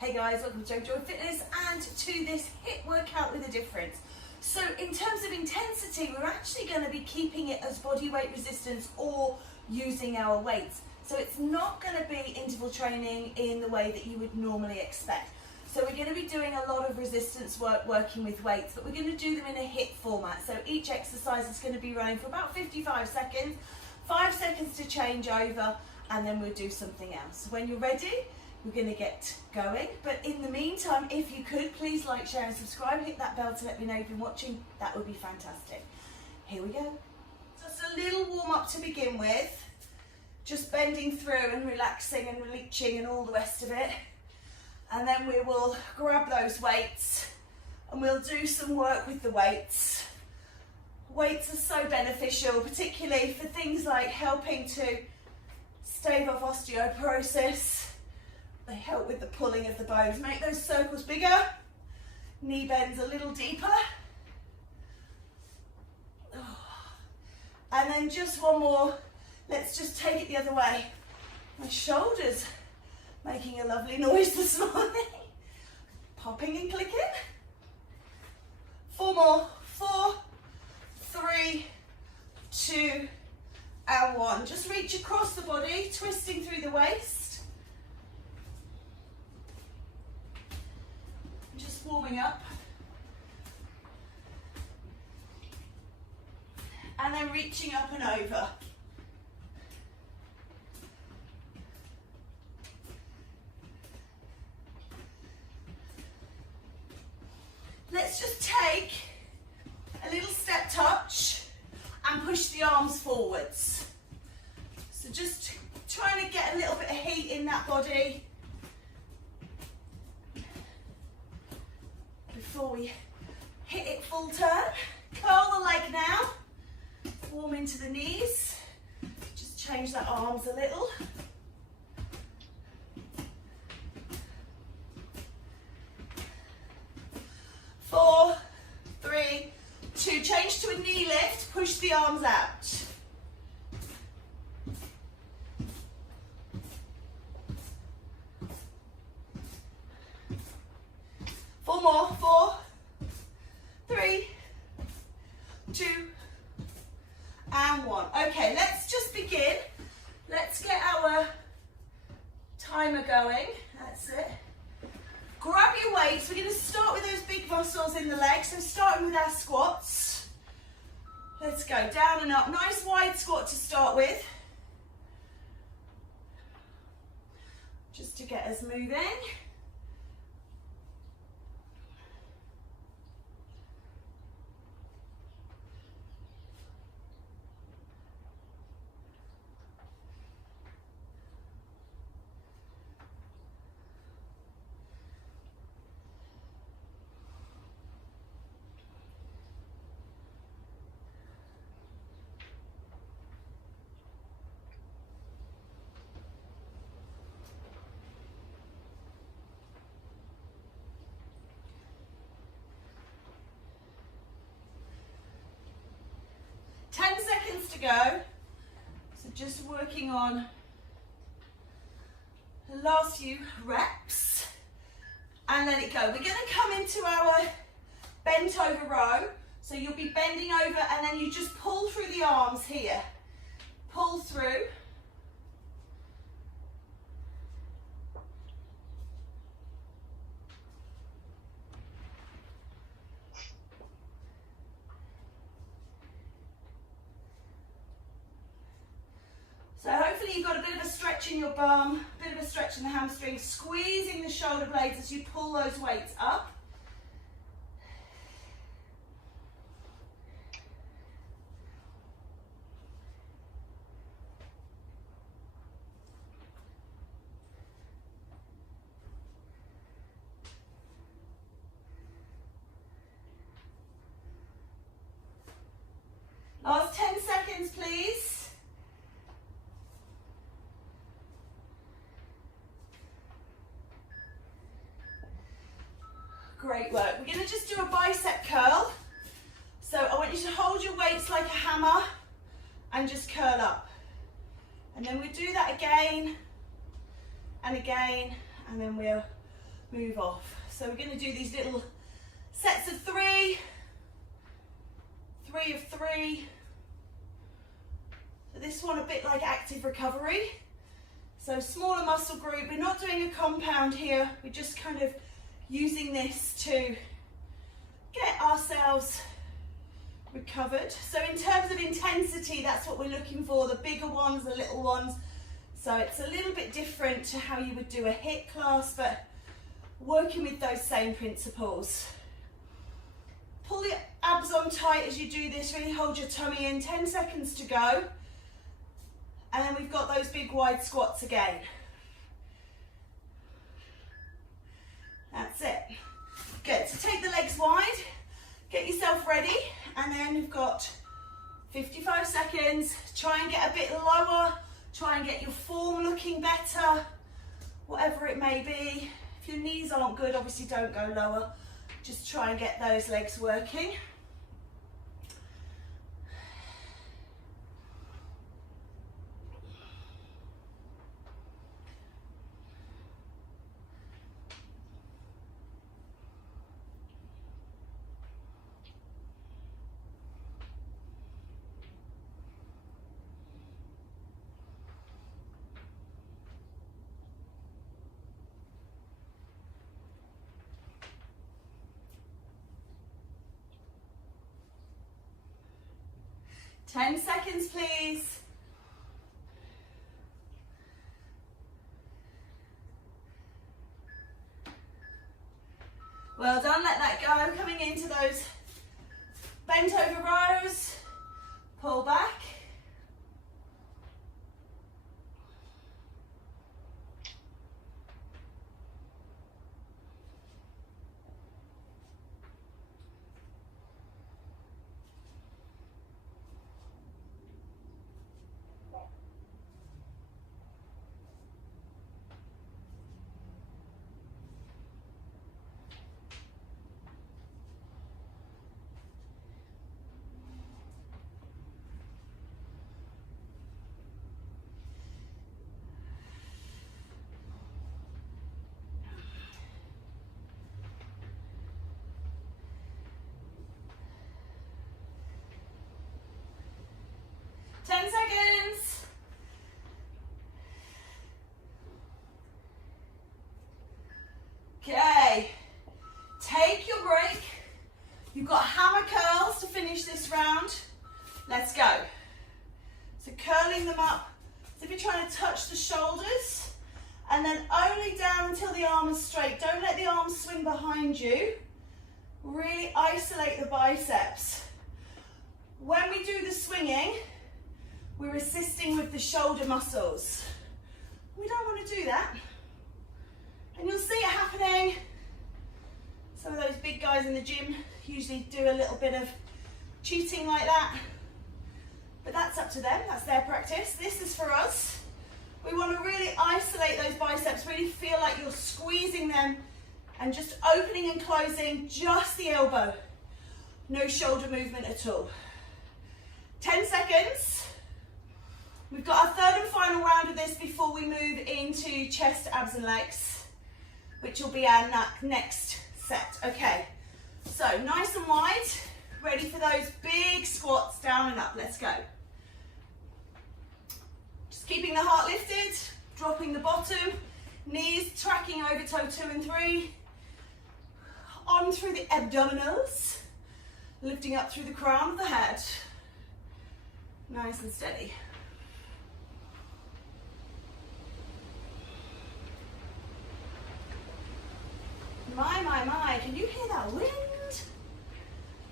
Hey guys, welcome to JoeGa Fitness and to this HIIT workout with a difference. So in terms of intensity, we're actually going to be keeping it as body weight resistance or using our weights. So it's not going to be interval training in the way that you would normally expect. So we're going to be doing a lot of resistance work working with weights, but we're going to do them in a HIIT format. So each exercise is going to be running for about 55 seconds, 5 seconds to change over, and then we'll do something else. When you're ready, we're going to get going, but in the meantime, if you could, please like, share and subscribe, hit that bell to let me know you've been watching. That would be fantastic. Here we go. Just a little warm up to begin with, just bending through and relaxing and reaching and all the rest of it, and then we will grab those weights and we'll do some work with the weights. Weights are so beneficial, particularly for things like helping to stave off osteoporosis. They help with the pulling of the bones. Make those circles bigger, knee bends a little deeper. And then just one more. Let's just take it the other way. My shoulders making a lovely noise this morning. Popping and clicking. 4 more. 4, 3, 2, and 1. Just reach across the body, twisting through the waist. Just warming up. And then reaching up and over. Let's just take a little step touch and push the arms forwards. So just trying to get a little bit of heat in that body before we hit it full turn. Curl the leg now, warm into the knees, just change the arms a little. Four, 3, 2, change to a knee lift, push the arms out. Four more, 4, 3, 2, and 1. Okay, let's just begin. Let's get our timer going. That's it. Grab your weights. We're going to start with those big muscles in the legs. So starting with our squats. Let's go down and up. Nice wide squat to start with. Just to get us moving. To go, so just working on the last few reps and let it go. We're going to come into our bent over row, so you'll be bending over and then you just pull through the arms here, pull through. So hopefully you've got a bit of a stretch in your bum, a bit of a stretch in the hamstring, squeezing the shoulder blades as you pull those weights up. Last 10 seconds, please. Great work. We're going to just do a bicep curl. So I want you to hold your weights like a hammer and just curl up. And then we'll do that again and again, and then we'll move off. So we're going to do these little sets of 3, 3 of 3. So this one a bit like active recovery. So smaller muscle group, we're not doing a compound here, we're just kind of using this to get ourselves recovered. So in terms of intensity, that's what we're looking for, the bigger ones, the little ones. So it's a little bit different to how you would do a HIIT class, but working with those same principles. Pull the abs on tight as you do this, really hold your tummy in, 10 seconds to go. And then we've got those big wide squats again. That's it. Good, so take the legs wide, get yourself ready, and then we've got 55 seconds. Try and get a bit lower, try and get your form looking better, whatever it may be. If your knees aren't good, obviously don't go lower. Just try and get those legs working. Ten seconds, please. Well done, let that go. Coming into those bent over rows, pull back. Seconds. Okay, take your break. You've got hammer curls to finish this round. Let's go. So curling them up as if you're trying to touch the shoulders, and then only down until the arm is straight. Don't let the arms swing behind you. Really isolate the biceps. When we do the swinging, we're assisting with the shoulder muscles. We don't want to do that. And you'll see it happening. Some of those big guys in the gym usually do a little bit of cheating like that. But that's up to them, that's their practice. This is for us. We want to really isolate those biceps, really feel like you're squeezing them and just opening and closing just the elbow. No shoulder movement at all. 10 seconds. We've got our third and final round of this before we move into chest, abs and legs, which will be our next set. Okay, so nice and wide, ready for those big squats down and up. Let's go. Just keeping the heart lifted, dropping the bottom, knees tracking over toe 2 and 3, on through the abdominals, lifting up through the crown of the head. Nice and steady. My, can you hear that wind?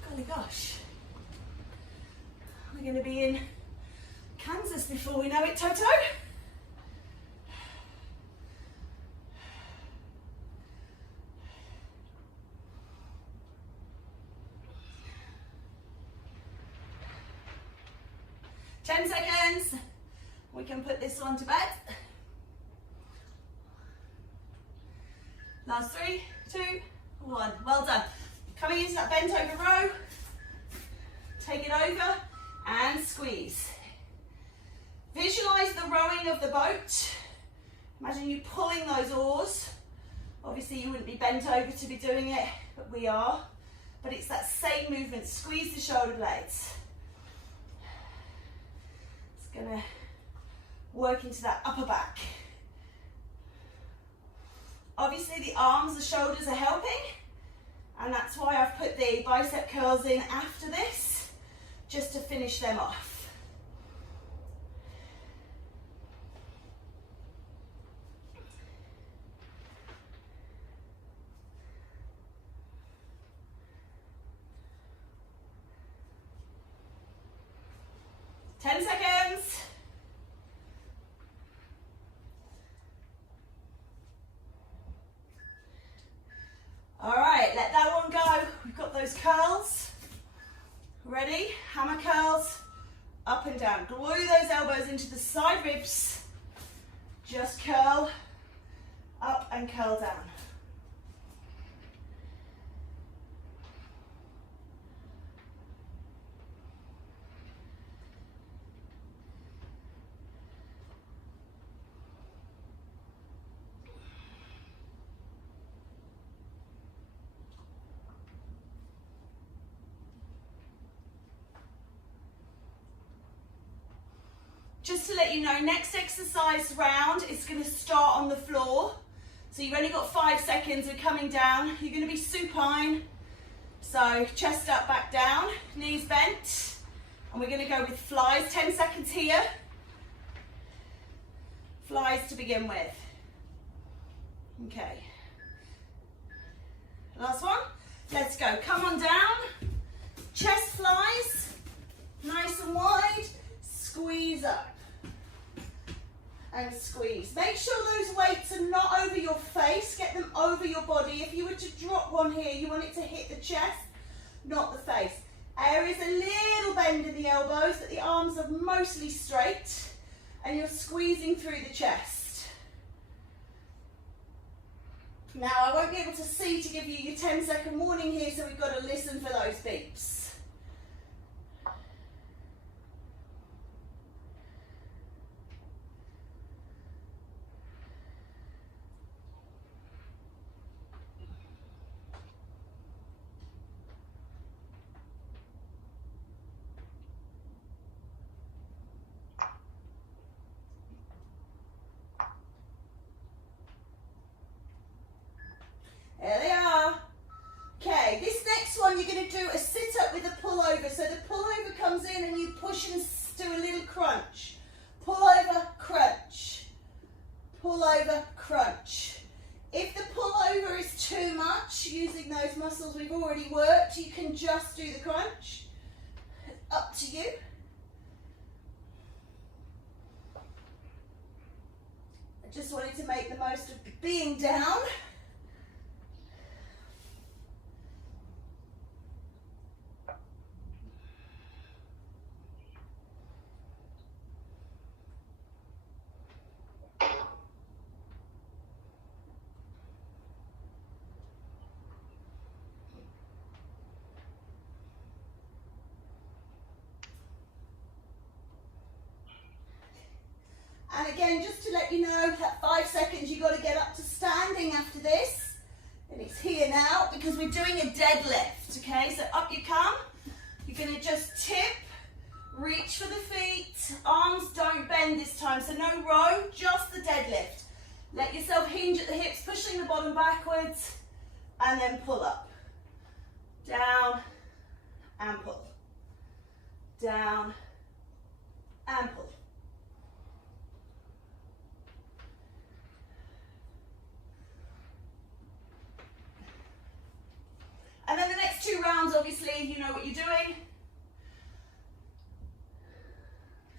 Golly gosh. We're going to be in Kansas before we know it, Toto. Ten seconds. We can put this one to bed. Last 3, 2, 1. Well done. Coming into that bent over row. Take it over and squeeze. Visualize the rowing of the boat. Imagine you pulling those oars Obviously you wouldn't be bent over to be doing it, but we are. But it's that same movement. Squeeze the shoulder blades. It's gonna work into that upper back. Obviously the arms, the shoulders are helping, and that's why I've put the bicep curls in after this, just to finish them off. Ten seconds. All right, let that one go. We've got those curls. Ready? Hammer curls, up and down. Glue those elbows into the side ribs. Just curl up and curl down. Just to let you know, next exercise round is going to start on the floor. So you've only got 5 seconds. We're coming down. You're going to be supine. So chest up, back down, knees bent. And we're going to go with flies. 10 seconds here. Flies to begin with. Okay. Last one. Let's go. Come on down. Chest flies. Nice and wide. Squeeze up. And squeeze. Make sure those weights are not over your face. Get them over your body. If you were to drop one here, you want it to hit the chest, not the face. There is a little bend in the elbows, but the arms are mostly straight, and you're squeezing through the chest. Now, I won't be able to see to give you your 10-second warning here, so we've got to listen for those beeps. There they are. Okay, this next one you're going to do a sit up with a pull over. So the pull over comes in and you push and do a little crunch. Pull over, crunch. Pull over, crunch. If the pull over is too much, using those muscles we've already worked, you can just do the crunch. Up to you. I just wanted to make the most of being down. And again, just to let you know, that 5 seconds, you've got to get up to standing after this. And it's here now because we're doing a deadlift, okay? So up you come. You're going to just tip, reach for the feet. Arms don't bend this time, so no row, just the deadlift. Let yourself hinge at the hips, pushing the bottom backwards, and then pull up. Down and pull. Down and pull. And then the next 2 rounds, obviously, you know what you're doing.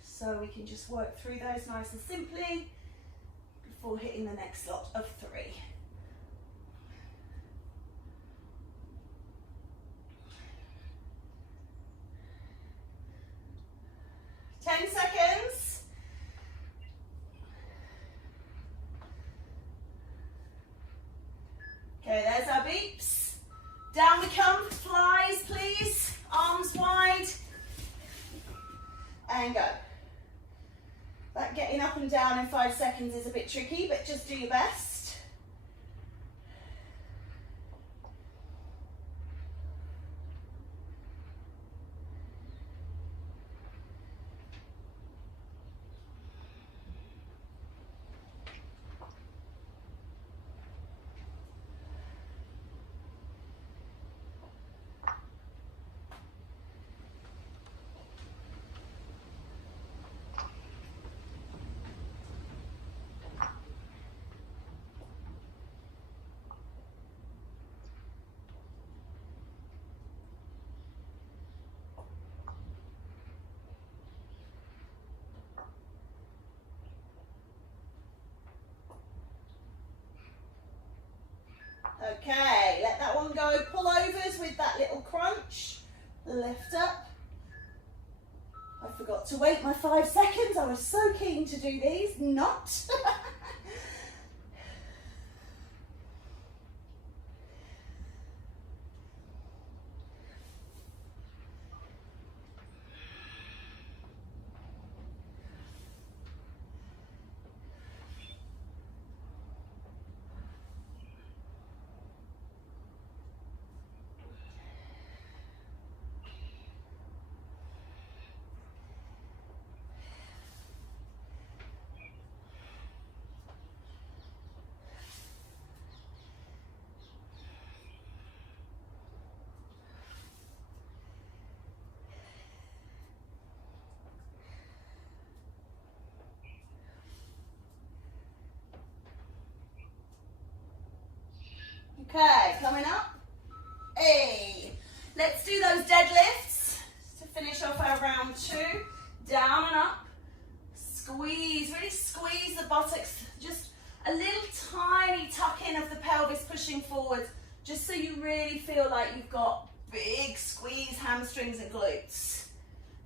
So we can just work through those nice and simply before hitting the next lot of 3. Ten seconds. Okay, there's our beeps. Down we come, flies please, arms wide, and go. That getting up and down in 5 seconds is a bit tricky, but just do your best. Okay, let that one go. Pullovers with that little crunch. Lift up. I forgot to wait my 5 seconds. I was so keen to do these. Not. Okay, coming up. Hey, let's do those deadlifts to finish off our round 2. Down and up. Squeeze, really squeeze the buttocks. Just a little tiny tuck in of the pelvis pushing forwards, just so you really feel like you've got big squeeze hamstrings and glutes.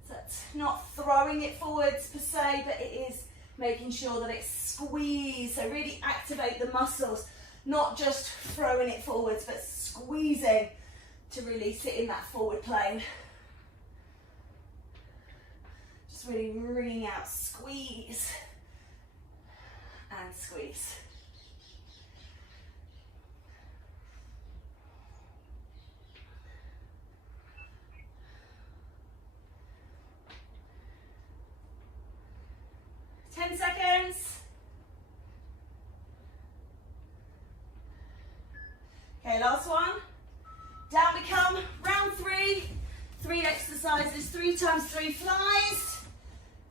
So it's not throwing it forwards per se, but it is making sure that it's squeezed. So really activate the muscles. Not just throwing it forwards, but squeezing to really sit in that forward plane. Just really wringing out, squeeze and squeeze. Ten seconds. Okay, last one. Down we come, round 3. 3 exercises, 3 times 3 flies.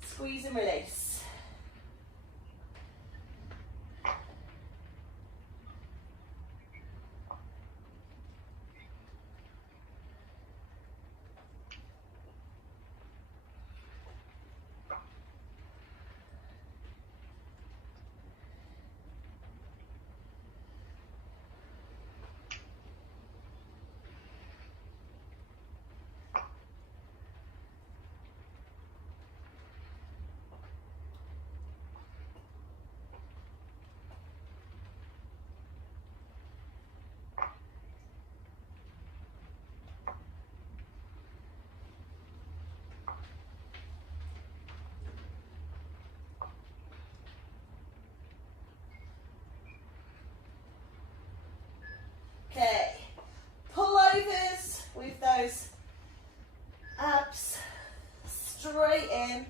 Squeeze and release. Okay, pullovers with those abs straight in.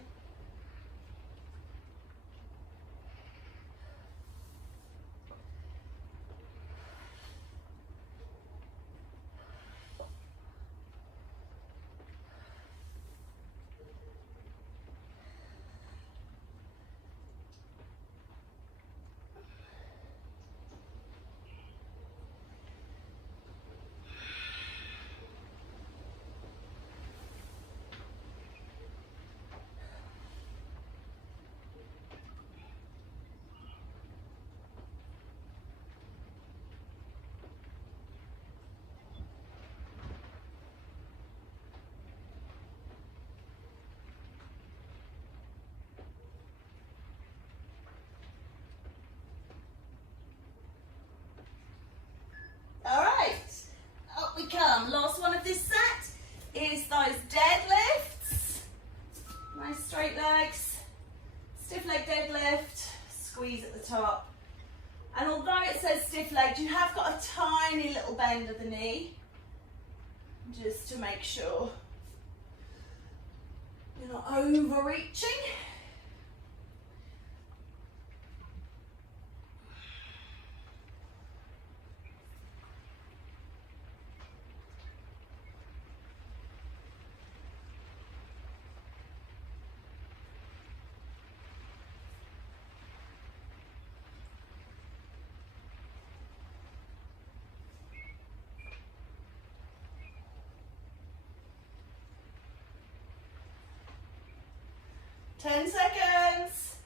All right, up we come. Last one of this set is those deadlifts. Nice straight legs, stiff leg deadlift, squeeze at the top. And although it says stiff legged, you have got a tiny little bend of the knee, just to make sure you're not overreaching. Ten seconds.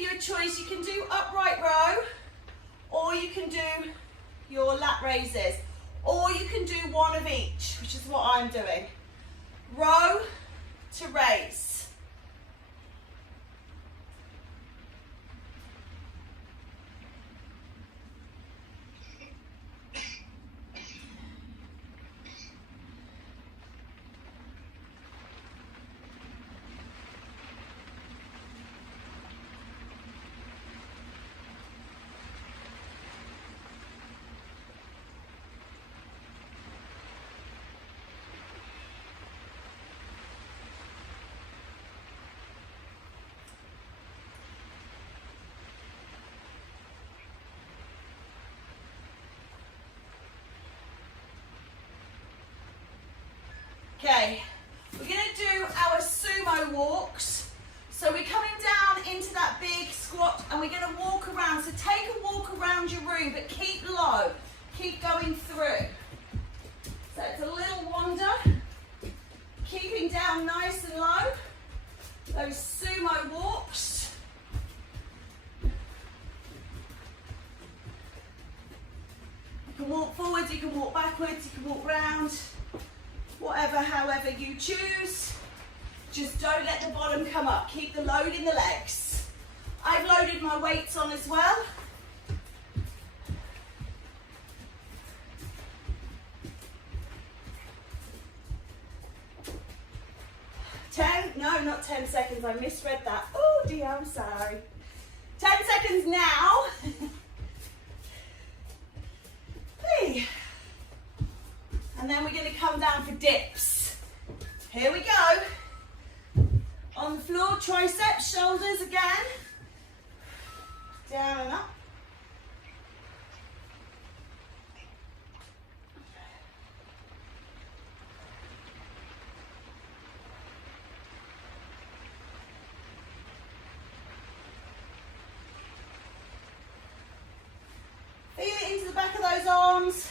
give you a choice. You can do upright row, or you can do your lat raises, or you can do one of each, which is what I'm doing. Row to raise. Okay, we're going to do our sumo walks. So we're coming down into that big squat and we're going to walk around. So take a walk around your room, but keep low. Keep going through. So it's a little wander. Keeping down nice and low. Those sumo walks. You can walk forwards, you can walk backwards, you can walk round. Whatever, however you choose. Just don't let the bottom come up. Keep the load in the legs. I've loaded my weights on as well. No, not 10 seconds. I misread that. Oh dear, I'm sorry. 10 seconds now. Hey. And then we're going to come down for dips. Here we go. On the floor, triceps, shoulders again. Down and up. Feel it into the back of those arms.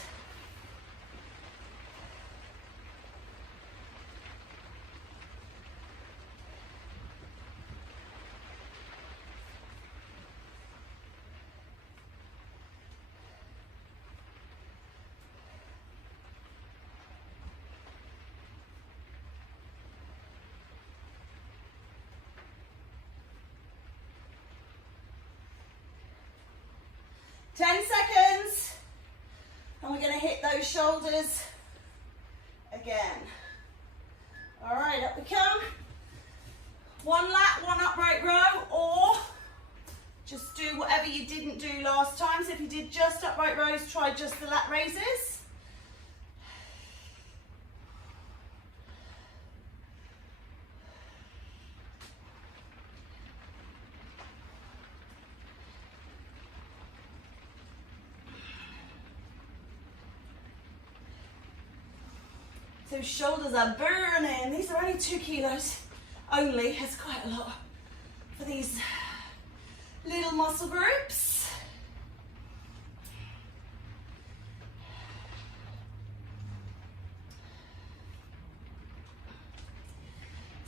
Ten seconds, and we're going to hit those shoulders again. All right, up we come. One lat, one upright row, or just do whatever you didn't do last time. So if you did just upright rows, try just the lat raises. So shoulders are burning. These are only 2 kilos only. It's quite a lot for these little muscle groups.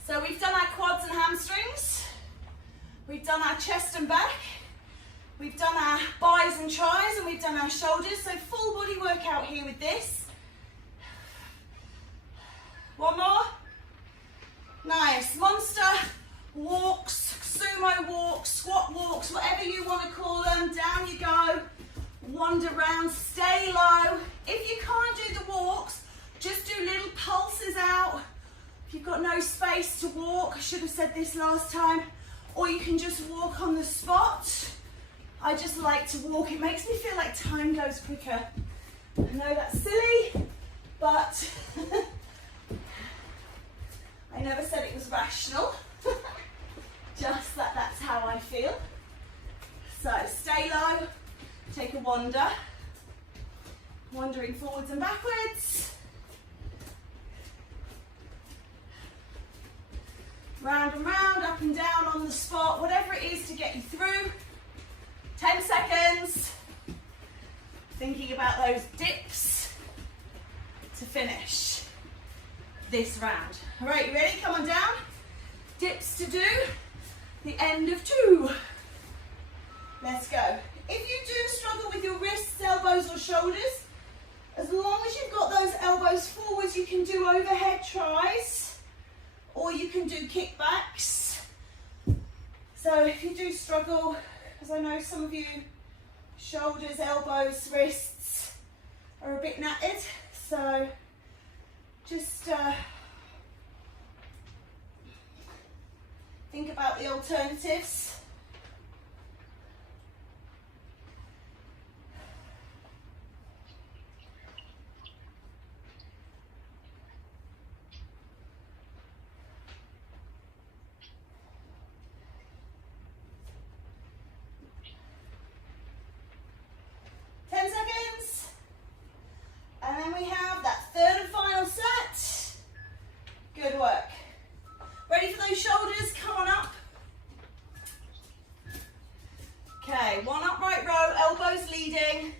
So we've done our quads and hamstrings. We've done our chest and back. We've done our buys and tries, and we've done our shoulders. So full body workout here with this. One more. Nice. Monster walks, sumo walks, squat walks, whatever you want to call them. Down you go. Wander around. Stay low. If you can't do the walks, just do little pulses out. If you've got no space to walk, I should have said this last time, or you can just walk on the spot. I just like to walk. It makes me feel like time goes quicker. I know that's silly, but I never said it was rational, just that that's how I feel. So stay low, take a wander, wandering forwards and backwards. Round and round, up and down on the spot, whatever it is to get you through. 10 seconds. Thinking about those dips to finish this round. All right, you ready? Come on down. Dips to do. The end of 2. do overhead tries, or you can do kickbacks. So if you do struggle, because I know some of you, shoulders, elbows, wrists are a bit knackered, so just think about the alternatives. One upright row, elbows leading,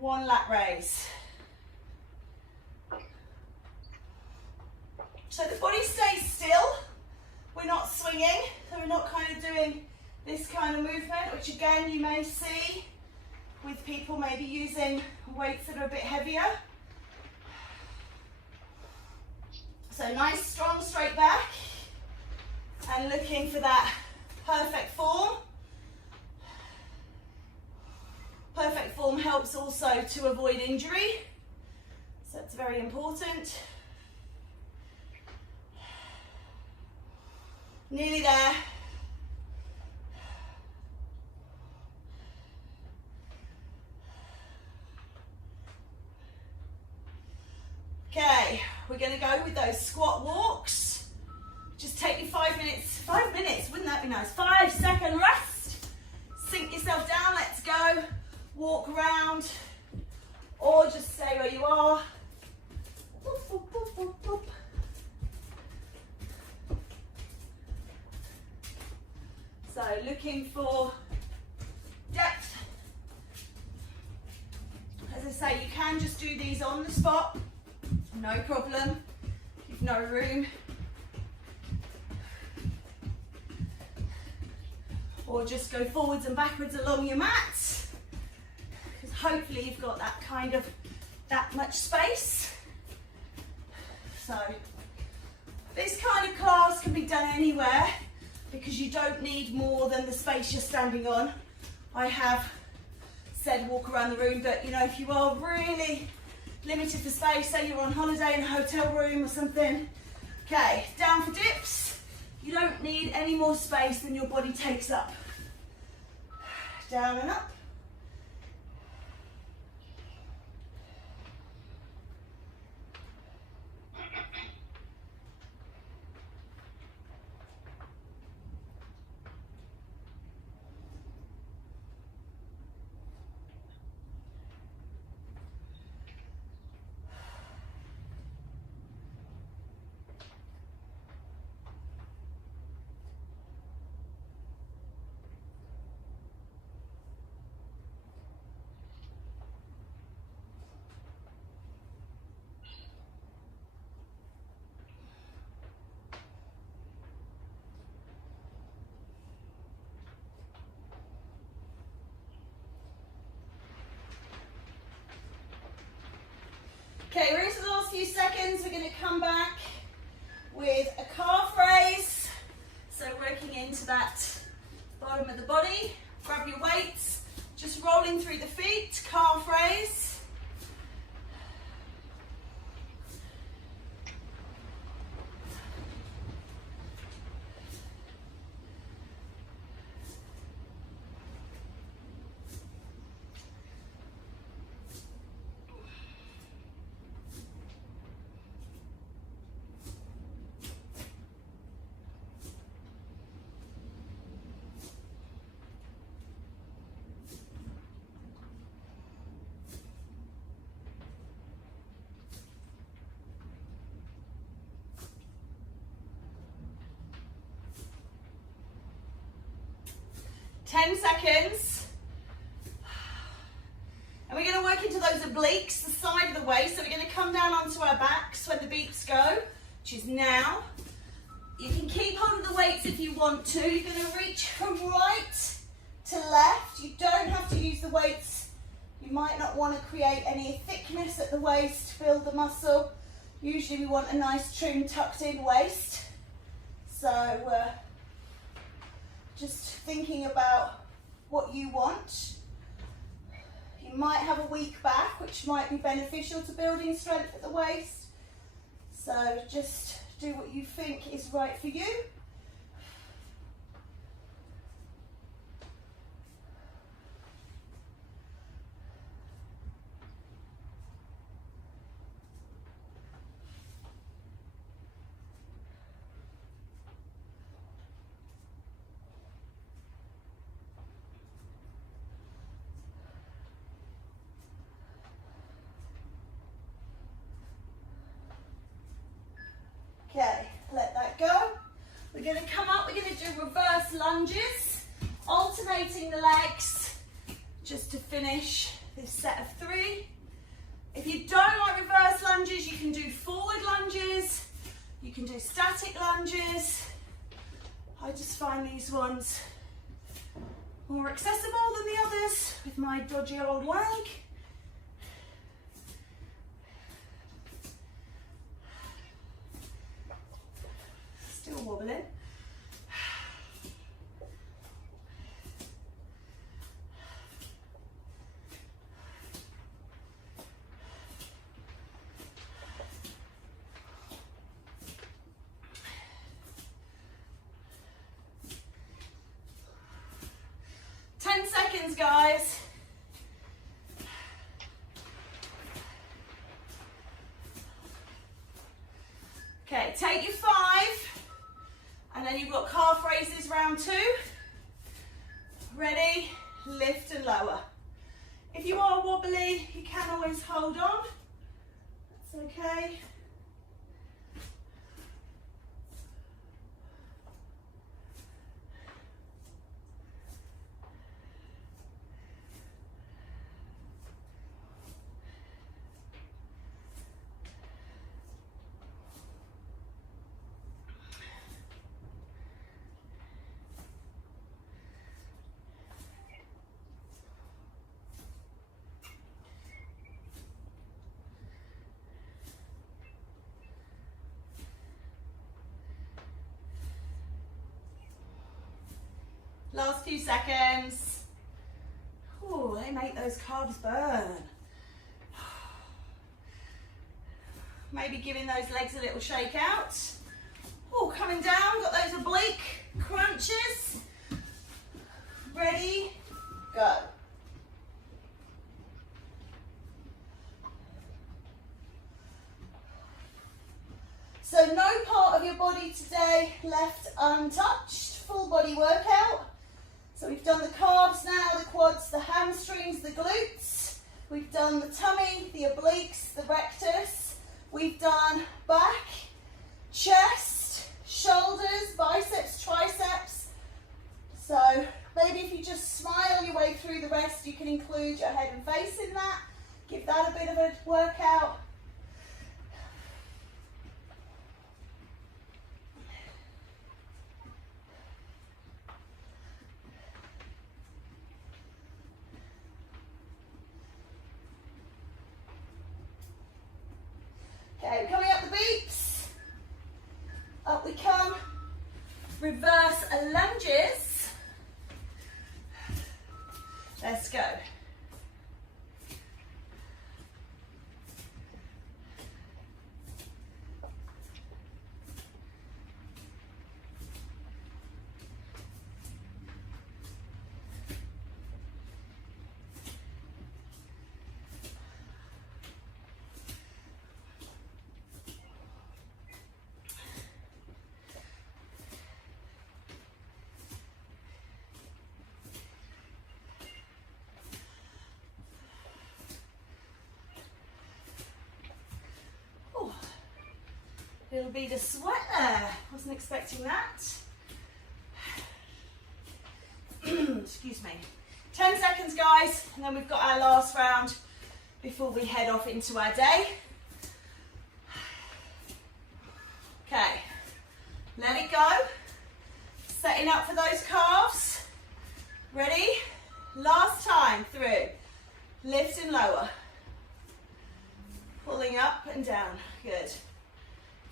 one lat raise. So the body stays still, we're not swinging, so we're not kind of doing this kind of movement, which again you may see with people maybe using weights that are a bit heavier. So nice, strong, straight back, and looking for that perfect form. Perfect form helps also to avoid injury, so it's very important. Nearly there. Okay, we're going to go with those squat walks. Just take you 5 minutes. 5 minutes, wouldn't that be nice? 5-second rest. Sink yourself down, let's go. Walk around, or just stay where you are. Boop, boop, boop, boop, boop. So looking for depth. As I say, you can just do these on the spot, no problem. You've no room. Or just go forwards and backwards along your mat. Hopefully you've got that much space. So this kind of class can be done anywhere because you don't need more than the space you're standing on. I have said walk around the room, but you know, if you are really limited for space, say you're on holiday in a hotel room or something, okay, down for dips. You don't need any more space than your body takes up. Down and up. Okay, we're into the last few seconds. We're going to come back with a calf raise. So working into that bottom of the body. Grab your weights, just rolling through the feet, calf raise. Ten seconds. And we're going to work into those obliques, the side of the waist. So we're going to come down onto our backs where the beeps go, which is now. You can keep hold of the weights if you want to. You're going to reach from right to left. You don't have to use the weights. You might not want to create any thickness at the waist, build the muscle. Usually we want a nice trim tucked in waist. So just thinking about what you want. You might have a weak back, which might be beneficial to building strength at the waist. So just do what you think is right for you. Okay, let that go. We're going to come up, we're going to do reverse lunges, alternating the legs just to finish this set of 3. If you don't like reverse lunges, you can do forward lunges, you can do static lunges. I just find these ones more accessible than the others with my dodgy old leg. Still wobbling. Guys. Okay, take your 5, and then you've got calf raises round 2. Ready, lift and lower. If you are wobbly, you can always hold on. That's okay. Last few seconds. Oh, they make those calves burn. Maybe giving those legs a little shake out. Oh, coming down, got those oblique crunches. Ready, go. So no part of your body today left untouched. Full body workout. So we've done the calves now, the quads, the hamstrings, the glutes. We've done the tummy, the obliques, the rectus. We've done back, chest, shoulders, biceps, triceps. So maybe if you just smile your way through the rest, you can include your head and face in that. Give that a bit of a workout. Okay, coming up the beeps. Up we come. Reverse lunges. Let's go. Little bit of sweat there. Wasn't expecting that. Excuse me. 10 seconds, guys, and then we've got our last round before we head off into our day. Okay, let it go. Setting up for those calves. Ready? Last time through. Lift and lower. Pulling up and down. Good.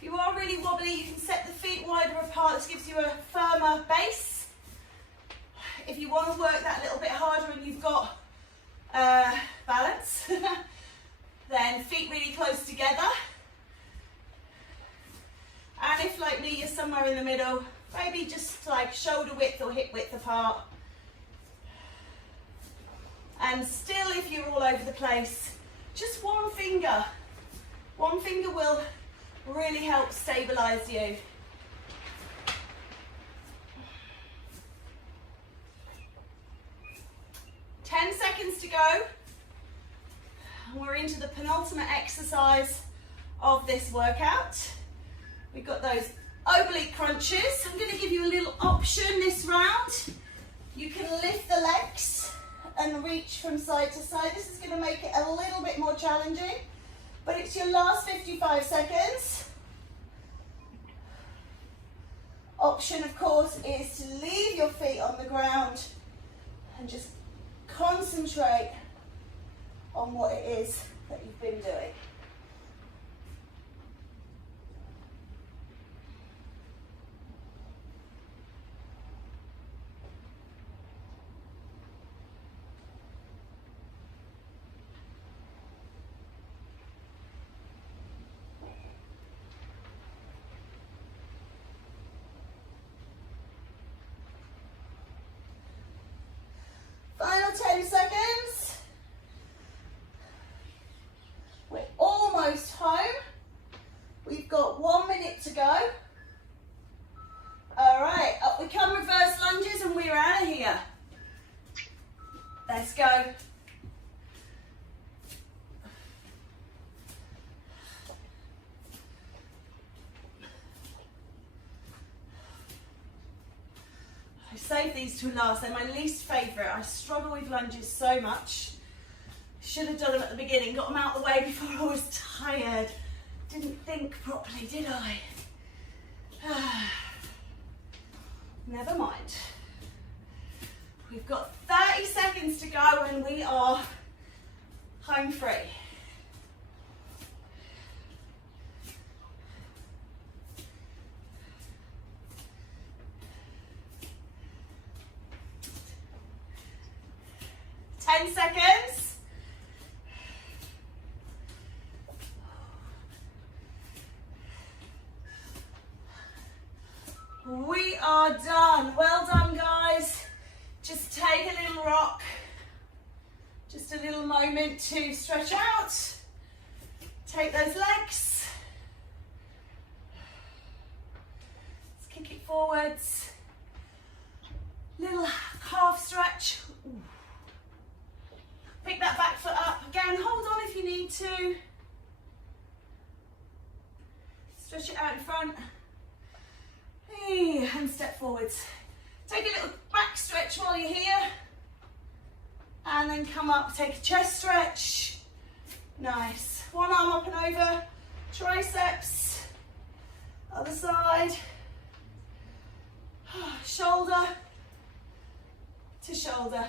If you are really wobbly, you can set the feet wider apart. This gives you a firmer base. If you want to work that a little bit harder and you've got balance, then feet really close together. And if, like me, you're somewhere in the middle, maybe just like shoulder width or hip width apart. And still, if you're all over the place, just one finger. One finger will really help stabilize you. Ten seconds to go. And we're into the penultimate exercise of this workout. We've got those oblique crunches. I'm going to give you a little option this round. You can lift the legs and reach from side to side. This is going to make it a little bit more challenging, but it's your last 55 seconds. Option, of course, is to leave your feet on the ground and just concentrate on what it is that you've been doing. Final 10 seconds. We're almost home. We've got 1 minute to go. All right, up we come, reverse lunges, and we're out of here. Let's go. I saved these to last. They're my least favourite. I struggle with lunges so much. Should have done them at the beginning, got them out of the way before I was tired. Didn't think properly, did I? Never mind. We've got 30 seconds to go and we are home free. Seconds. We are done. Well done, guys. Just take a little rock. Just a little moment to stretch out. Take those legs. Let's kick it forwards. Little calf stretch. Ooh. Pick that back foot up. Again, hold on if you need to. Stretch it out in front. And step forwards. Take a little back stretch while you're here. And then come up, take a chest stretch. Nice. One arm up and over. Triceps. Other side. Shoulder to shoulder.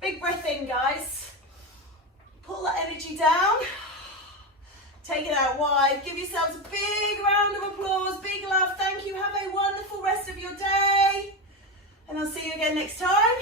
Big breath in, guys. Pull that energy down. Take it out wide. Give yourselves a big round of applause. Big love. Thank you. Have a wonderful rest of your day. And I'll see you again next time.